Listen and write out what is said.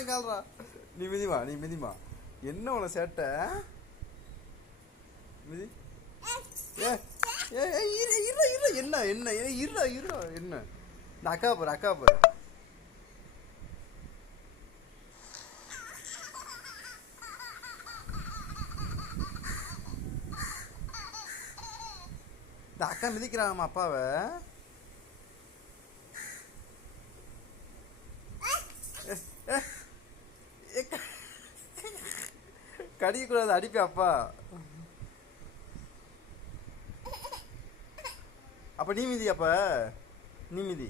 ஏன் கால்றா? நீ மிதிமா, நீ மிதிமா. என்ன உன சேட்டை? மிதி. ஏ ஏ இரு இரு இரு. என்ன என்ன இருடா இருடா. என்ன இந்த அக்கா பாரு, அக்கா பாரு. இந்த அக்கா மிதிக்கிறாங்கம்மா அப்பாவை. கடிக்கக்கூடாது, அடிப்பேன் அப்பா. அப்போ நீ மிதி, அப்போ நீ மிதி.